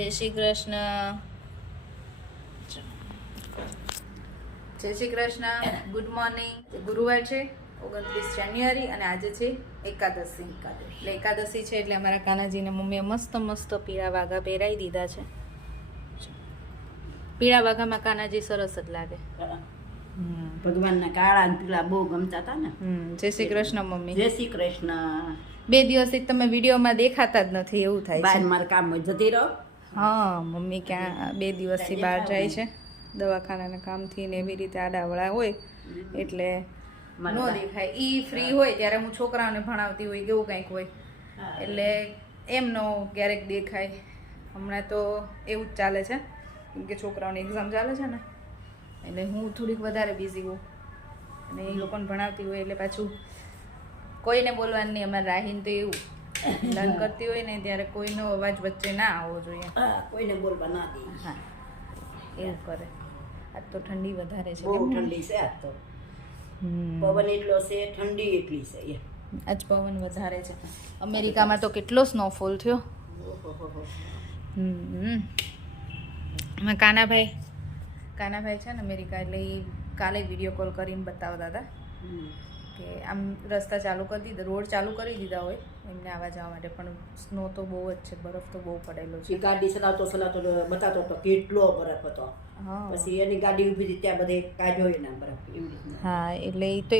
જય શ્રી કૃષ્ણ. જય Shri Krishna. Good morning. ગુરુવાર છે 29 જાન્યુઆરી અને આજે છે એકાદશી. એટલે એકાદશી છે એટલે અમારા કાનાજીને મમ્મીએ મસ્ત મસ્ત પીળા વાઘા પહેરાવી દીધા છે. પીળા વાઘામાં કાનાજી સરસ જ લાગે. ભગવાનના કાળા અને પીળા બહુ ગમતા હતા ને. જય શ્રી કૃષ્ણ મમ્મી. જય શ્રી કૃષ્ણ. 2 દિવસથી તમે વિડીયોમાં દેખાતા જ નથી એવું થાય બહાર છે. મારે કામ જતી રહો. હા મમ્મી ક્યાં 2 દિવસથી બહાર જાય છે દવાખાનાના કામથી ને એવી રીતે આડાવડા હોય એટલે નો દેખાય. ઈ ફ્રી હોય ત્યારે હું છોકરાઓને ભણાવતી હોય કેવું કંઈક હોય એટલે એમનો ક્યારેક દેખાય. હમણાં તો એવું જ ચાલે છે કેમ કે છોકરાઓની એક્ઝામ ચાલે છે ને એટલે હું થોડીક વધારે બિઝી હોઉં અને એ લોકોને ભણાવતી હોય એટલે પાછું કોઈને બોલવાનું નહીં. અમારે રાહીને તો એવું લર્ન કરતી હોય ને ત્યારે કોઈનો અવાજ વચ્ચે ના આવવો જોઈએ. કોઈને બોલવા ના દે. હા એવું કરે. આજ તો ઠંડી વધારે છે. બહુ ઠંડી છે આજ તો. પવન એટલો છે, ઠંડી એટલી છે. આજ પવન વધારે છે. અમેરિકામાં તો કેટલો સ્નોફોલ થયો. કાનાભાઈ છે ને અમેરિકા એટલે એ કાલે વિડીયો કોલ કરીને બતાવતા હતા કે આમ રસ્તા ચાલુ કરી દીધા, રોડ ચાલુ કરી દીધા હોય એમને આવવા જવા માટે, પણ સ્નો તો બહુ જ છે, બરફ તો બહુ પડેલો છે. ગાડી ચલાવતો બતાતો હતો કેટલો બરફ હતો. પછી એની ગાડી ઊભી હતી ત્યાં બધે કાઢ્યો એના બરફ એવી રીતના. હા એટલે એ તો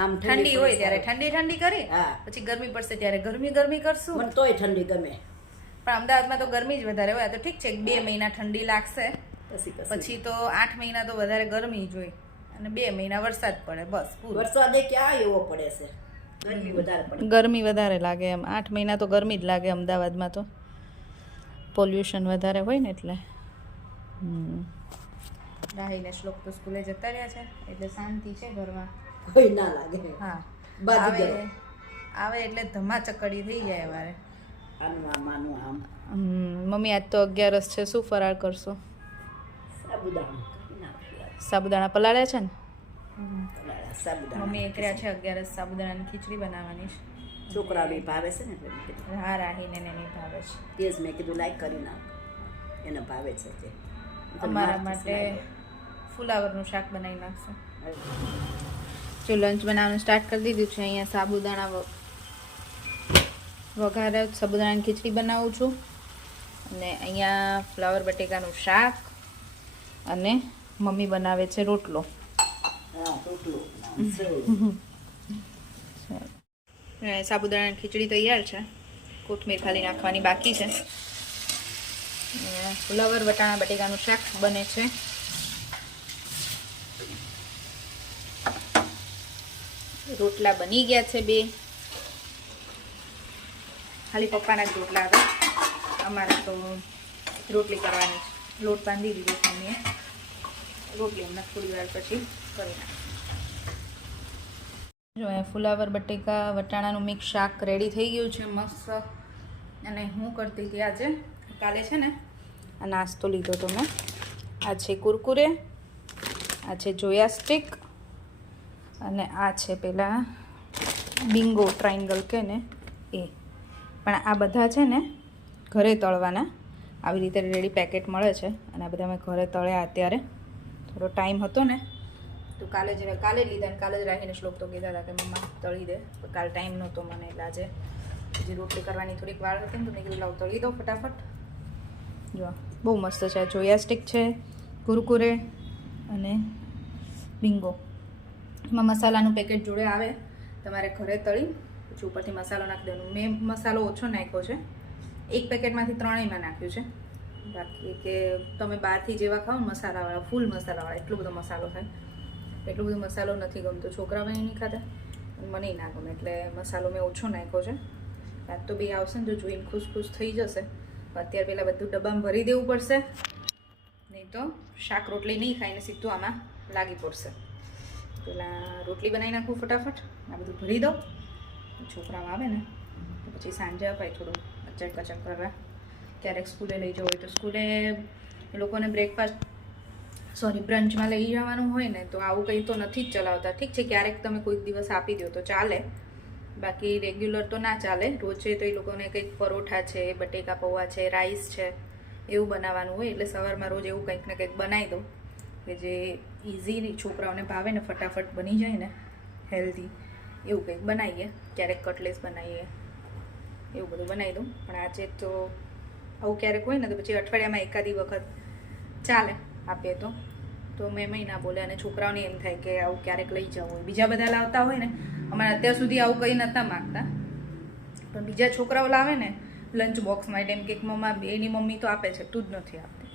આમ ઠંડી હોય ત્યારે ઠંડી કરી, પછી ગરમી પડશે ત્યારે ગરમી કરશું. મને તોય ઠંડી ગમે. પણ અમદાવાદમાં તો ગરમી જ વધારે હોય. તો ઠીક છે 2 મહિના ઠંડી લાગશે, પછી તો 8 મહિના તો વધારે ગરમી જ હોય અને 2 મહિના વરસાદ પડે બસ. વરસાદે ક્યાં એવો પડે છે, ગરમી વધારે લાગે એમ. 8 મહિના તો ગરમી જ લાગે અમદાવાદમાં, તો પોલ્યુશન વધારે હોય ને એટલે. રાહીને શ્લોક તો સ્કૂલે જતા રહ્યા છે એટલે શાંતિ છે ઘરમાં, કોઈ ના લાગે. હા આવે એટલે ધમાચકડી થઈ જાય અમારે. મમ્મી આજ તો 11 છે, શું ફરાળ કરશો? સાબુદાણા પલાળ્યા છે ને મમ્મી એકર્યા છે 11 સાબુદાણાની ખીચડી બનાવવાની છે. છોકરાને ભાવે છે ને. હા રાહીને નહીં ભાવે છે. તે જ મેં કીધું લાઈક કરી નાખ, એને ભાવે છે તે. અમારા માટે ફુલાવરનું શાક બનાવી નાખશું. જો લંચ બનાવવાનું સ્ટાર્ટ કરી દીધું છે. અહીંયા સાબુદાણા વઘારે સાબુદાણાની ખીચડી બનાવું છું અને અહીંયા ફ્લાવર બટેકાનું શાક અને મમ્મી બનાવે છે રોટલો. સાબુદાણાની ખીચડી તૈયાર છે, કોથમીર ખાલી નાખવાની બાકી છે. ફ્લાવર વટાણા બટેકાનું શાક બને છે. રોટલા બની ગયા છે 2, ખાલી પપ્પાના જ રોટલા હતા. અમારે તો રોટલી કરવાની છે. લોટ બાંધી દીધો છે મમ્મીએ. રોટલી અમને થોડી વાર પછી કરી નાખીશું. જો અહીંયા ફુલાવર બટેકા વટાણાનું મિક્સ શાક રેડી થઈ ગયું છે મસ્ત. અને હું કરતી હતી આજે, કાલે છે ને આ નાસ્તો લીધો તો મેં. આ છે કુરકુરે, આ છે જોયા સ્ટિક અને આ છે પેલા બિંગો ટ્રાયંગલ કે ને એ. પણ આ બધા છે ને ઘરે તળવાના, આવી રીતે રેડી પેકેટ મળે છે અને આ બધા મેં ઘરે તળ્યા. અત્યારે થોડો ટાઈમ હતો ને તો કાલે જ લીધા અને કાલે જ રાખીને શ્લોક તો કહેતા હતા કે મમ્મા તળી દે. કાલે ટાઈમ નહોતો મને એટલે આજે હજી રોટલી કરવાની થોડીક વાર હતી ને તો મેં કીધું લાવ તળી દો ફટાફટ. જો બહુ મસ્ત છે. જોયા સ્ટિક છે, કુરકુરે અને બિંગો. એમાં મસાલાનું પેકેટ જોડે આવે, તમારે ઘરે તળી પછી ઉપરથી મસાલો નાખી દેવાનો. મેં મસાલો ઓછો નાખ્યો છે, 1 પેકેટમાંથી 3યમાં નાખ્યું છે. બાકી કે તમે બહારથી જેવા ખાઓ ને મસાલાવાળા, ફૂલ મસાલાવાળા, એટલો બધો મસાલો થાય. એટલો બધો મસાલો નથી ગમતો, છોકરાઓને નહીં ખાતા, મને ના ગમે એટલે મસાલો મેં ઓછો નાખ્યો છે. રાત તો બી આવશે ને તો જોઈને ખુશ થઈ જશે. અત્યારે પહેલાં બધું ડબ્બામાં ભરી દેવું પડશે, નહીં તો શાક રોટલી નહીં ખાઈને સીધું આમાં લાગી પડશે. પહેલાં રોટલી બનાવી નાખું ફટાફટ, આ બધું ભરી દઉં. છોકરાઓ આવે ને તો પછી સાંજે અપાય થોડું કચક કરવા. ક્યારેક સ્કૂલે લઈ જવું હોય તો સ્કૂલે એ લોકોને બ્રંચમાં લઈ જવાનું હોય ને તો આવું કંઈ તો નથી જ ચલાવતા. ઠીક છે ક્યારેક તમે કોઈક દિવસ આપી દો તો ચાલે, બાકી રેગ્યુલર તો ના ચાલે. રોજે તો એ લોકોને કંઈક પરોઠા છે, બટેકા પૌવા છે, રાઈસ છે, એવું બનાવવાનું હોય. એટલે સવારમાં રોજ એવું કંઈક ને કંઈક બનાવી દઉં કે જે ઇઝી છોકરાઓને ભાવે ને ફટાફટ બની જાય ને, હેલ્ધી એવું કંઈક બનાવીએ. ક્યારેક કટલેસ બનાવીએ, એવું બધું બનાવી દઉં. પણ આજે તો આવું ક્યારેક હોય ને તો પછી અઠવાડિયામાં એકાદી વખત ચાલે આપીએ તો મેં ના બોલે. અને છોકરાઓને એમ થાય કે આવું ક્યારેક લઈ જવું હોય. બીજા બધા લાવતા હોય ને, અમારે અત્યાર સુધી આવું કંઈ નહોતા માગતા, પણ બીજા છોકરાઓ લાવે ને લંચ બોક્સમાં એટલે એમ કે મમ્મા એની મમ્મી તો આપે છે, તું જ નથી આપતી.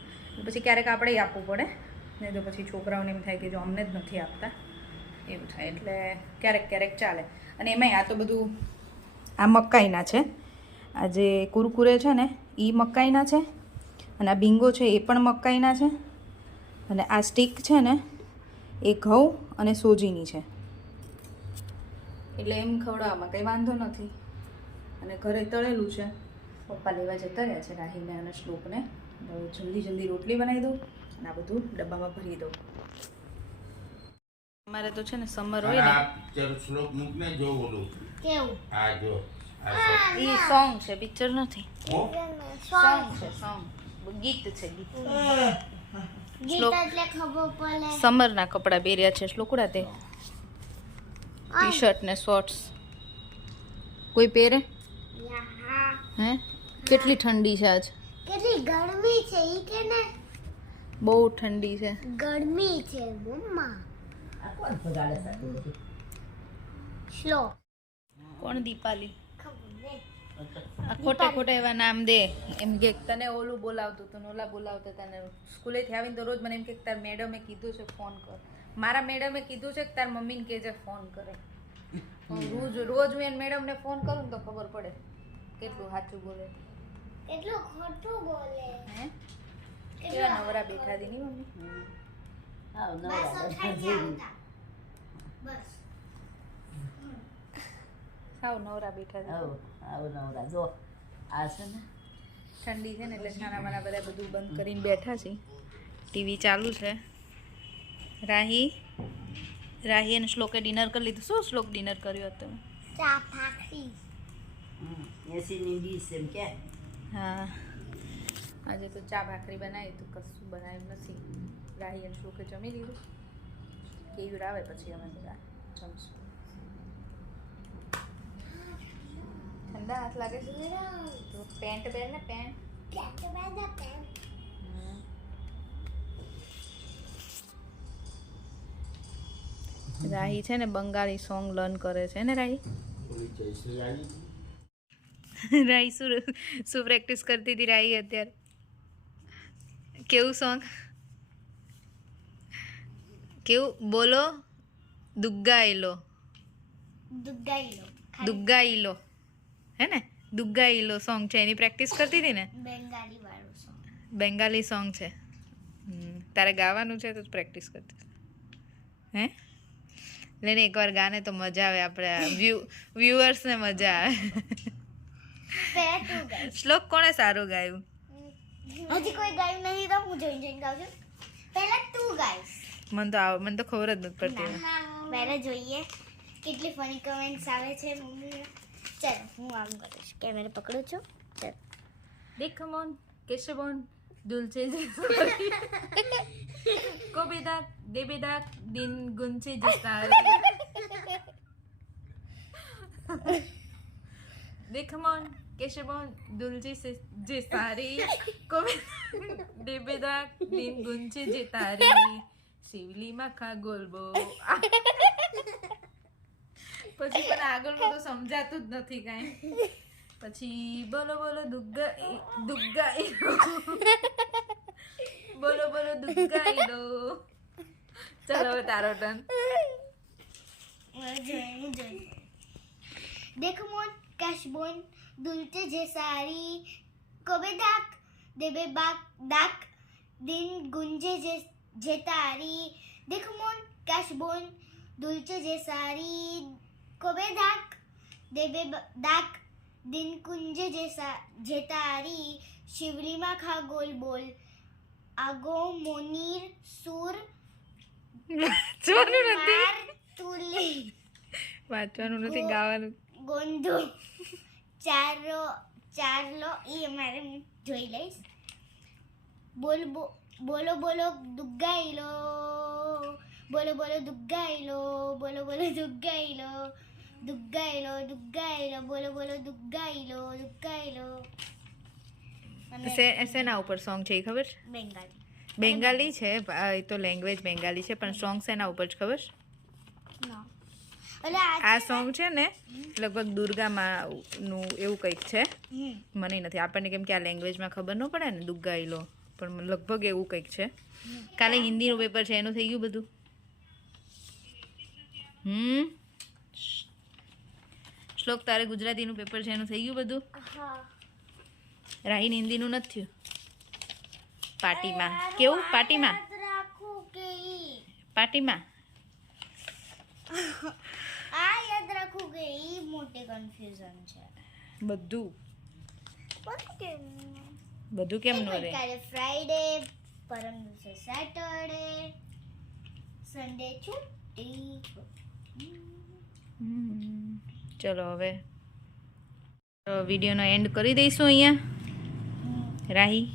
પછી ક્યારેક આપણે આપવું પડે ને, તો પછી છોકરાઓને એમ થાય કે જો અમને જ નથી આપતા, એવું થાય. એટલે ક્યારેક ક્યારેક ચાલે. અને એમાંય આ તો બધું આ મકાઈના છે. આ જે કુરકુરે છે ને એ મકાઈના છે, અને આ બિંગો છે એ પણ મકાઈના છે, અને આ સ્ટીક છે ને એ ઘઉં અને સોજીની છે. એટલે એમ ખવડાવવામાં કંઈ વાંધો નથી. અને ઘરે તળેલું છે. પપ્પા લેવા જતા રહ્યા છે રાહીને અને શ્લોકને. જલ્દી જલ્દી રોટલી બનાવી દઉં અને આ બધું ડબ્બામાં ભરી દઉં. અમારે તો છે ને સમર હોય ને, શ્લોક મૂકને જો ઓલું કેવું? આ જો એ સોંગ છે, પિક્ચર નથી. સોંગ છે, સોંગ ગીત છે, ગીત. ગીત એટલે ખબર પડે. સમરના કપડાં પહેર્યા છે શ્લોકડા તે, ટી શર્ટ ને શોર્ટ્સ. કોઈ પહેરે? યા, હે કેટલી ઠંડી છે આજ, કેટલી ગરમી છે ઈ કે ને? બહુ ઠંડી છે. ગરમી છે મમ્મા. આ કોણ ભગાડે છે આટલું બધું? સ્લો કોણ? દીપાલી. ખબર નહીં. આ ખોટા ખોટા એવા નામ દે. એમ કે તને ઓલું બોલાવતું હતું, ઓલા બોલાવતા તને. સ્કૂલેથી આવીને તો રોજ મને એમ કે તાર મેડમે કીધું છે ફોન કર. મારા મેડમે કીધું છે કે તાર મમ્મીને કહેજે ફોન કરે. રોજ હું એને મેડમને ફોન કરું ને તો ખબર પડે કેટલું સાચું બોલે. એટલું ખોટું બોલે. હે કેવા નવરા બેઠા દી ની મમ્મી. હા બસ નવરા ઉઠાઈ આવતા. બસ સાવ નવરા બેઠા દી. આવું નવરા જો આ છે ને ઠંડી છે ને એટલે છાના માના બધા બધું બંધ કરીને બેઠા છે. ટીવી ચાલુ છે. રાહી અને શ્લોકે ડિનર કરી લીધું. શું શ્લોક ડિનર કર્યું હતું? ચા ભાખરી. 80ની ડીશ એમ કે. હા આજે તો ચા ભાખરી બનાવી તો કશું બનાવ્યું નથી. રાહી અને શ્લોકે જમી લીધું. કેવું આવે પછી અમે બધા જમશું. ઠંડા હાથ લાગે છે તો પેન્ટ પહેર ને, પેન્ટ. રાહી છે ને બંગાળી સોંગ લર્ન કરે છે ને રાહી. ઓલી જયશ્રી આવી રાહી શું પ્રેક્ટિસ કરતી હતી રાહી અત્યારે? કેવું સોંગ? કેવું બોલો? દુગ્ગાઈલો. દુગાઈલો. દુગ્ગાઈલો હે ને? દુગ્ગાઈલો સોંગ છે એની પ્રેક્ટિસ કરતી હતી ને. બેંગાલી વાળું સોંગ. બેંગાલી સોંગ છે. તારે ગાવાનું છે તો પ્રેક્ટિસ કરતી હે? લઈને એકવાર ગાને તો મજા આવે. આપણે વ્યુઅર્સને મજા આવે. તું ગાઈશ. શ્લોક કોણે સારું ગાયું? હજી કોઈ ગાયું નહીં તો હું જોઈને ગાઉં છું. પહેલા તું ગાઈશ. મને તો ખબર જ નથી પડતી. પહેલા જોઈએ કેટલી ફની કમેન્ટ્સ આવે છે મમ્મી. ચાલ હું આમ કરીશ, કેમેરા પકડું છું. ચાલ દેખ મોન કેશવન દુલચે કો બેદાક દે બેદાક દિન ગુંચે જસ્તારી. દેખ મોન કેશવન દુલચે જે સારી કો દે બેદાક દિન ગુંચે જે તારી શિવલી માખા ગોલબો. પછી પણ આગળનું તો સમજાતું જ નથી કાંઈ. પછી બોલો બોલો દુગ્ગા બોલો બોલો દુગ્ગા ઈલો. ચલો હવે તારો ટર્ન. દેખ મોન કશબોન દુલચે જે સારી કોબે દાક દેબે બાક દાક દિન ગુંજે જે તારી. દેખ મોન કશબોન દુલચે જે સારી કોબે દાક દેબે દાક દિન કુંજે જે તારી. શિવલી માં ખા ગોલ બોલ આગો મોનીર સુર વાંચવાનું નથી. માર તુલી વાંચવાનું નથી, ગાવાનું. ગોંધુ ચારલો ઈ અમારે જોઈ લઈશ. બોલો બોલો દુગ્ગાઈલો, બોલો બોલો દુગ્ગાઈલો, બોલો બોલો દુગ્ગાઈલો, દુગ્ગાઈલો દુગ્ગાઈલો, બોલો બોલો દુગ્ગાઈલો દુગ્ગાઈલો. શેના ઉપર સોંગ છે એ ખબર છે? બેંગાલી. બેંગાલી છે, એ તો લેંગ્વેજ બેંગાલી છે, પણ સોંગ શેના ઉપર છે ખબર છે? ના એટલે આ સોંગ છે ને લગભગ દુર્ગા નું એવું કંઈક છે, હમ મને નથી આપણને કેમ કે આ લેંગ્વેજમાં ખબર ન પડે ને દુગ્ગાઈલો, પણ લગભગ એવું કંઈક છે. કાલે હિન્દીનું પેપર છે એનું થઈ ગયું બધું? શ્લોક તારે ગુજરાતીનું પેપર છે એનું થઈ ગયું બધું? હા. રાહીને હિન્દીનું નથી થયું? પાર્ટીમાં કેવું? પાર્ટીમાં યાદ રાખું કે પાર્ટીમાં આ યાદ રાખું કે ઈ મોટી કન્ફ્યુઝન છે. બધું કેમ કેમ નો રે? કાલે ફ્રાઈડે, પરમ દિવસે સેટરડે, સન્ડે છુટ્ટી. ચલો હવે વિડીયોનો એન્ડ કરી દઈશું અહીંયા. રાહી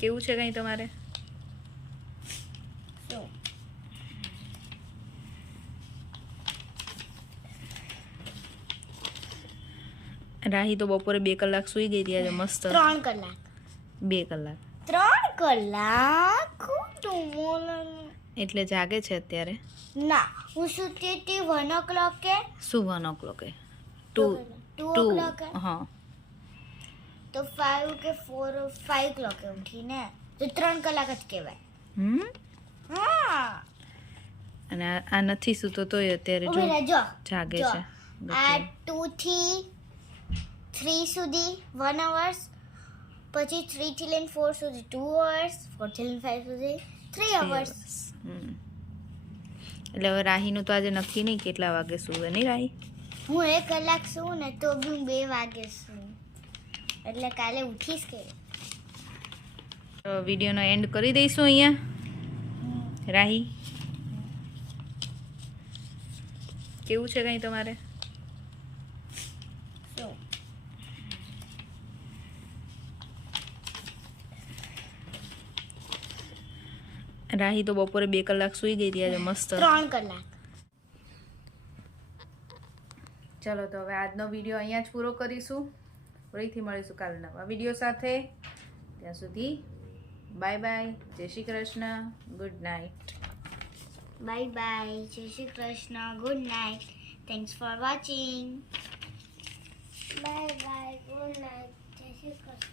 કેવું છે કંઈ તમારે? શું? રાહી તો બપોરે 2 કલાક સૂઈ ગઈ હતી આજે મસ્ત. 3 કલાક. 2 કલાક 3 કલાક ખોટું બોલવાનું. એટલે જાગે છે અત્યારે. ના, હું સૂતી હતી 1 o'clock. શું 1 o'clock? 2 2 o'clock. હા તો 5 કે 4 5 o'clock ઉઠીને તો 3 કલાક જ કહેવાય. હા. અને આ નથી સૂતો તોય અત્યારે જો ઉભી રહેજો. જાગે જો. છે. આ 2 થી 3 સુધી 1 hours, પછી 3 થી લઈને 4 સુધી 2 hours, 4 થી લઈને 5 સુધી 3 hours. એટલે હવે રાહીનું તો આજે નક્કી નહીં કેટલા વાગે સૂવે નહીં રાહી? હું 1 કલાક સૂવું ને તો બી હું 2 વાગે સૂવું, એટલે કાલે ઉઠીશ કે. તો વિડીયોનો એન્ડ કરી દઈશું અહીંયા. રાહી કેવું છે કંઈ તમારે? શું? રાહી તો બપોરે 2 કલાક સૂઈ ગઈ હતી આજે મસ્ત. 3 કલાક. ચલો તો હવે આજનો વિડીયો અહીંયા જ પૂરો કરીશું. ફરીથી મળીશું કાલે નવા વિડીયો સાથે. ત્યાં સુધી બાય બાય, જય Shri Krishna, good night. Bye bye, જય Shri Krishna, good night, thanks for watching. Bye bye, good night, જય શ્રી કૃષ્ણ.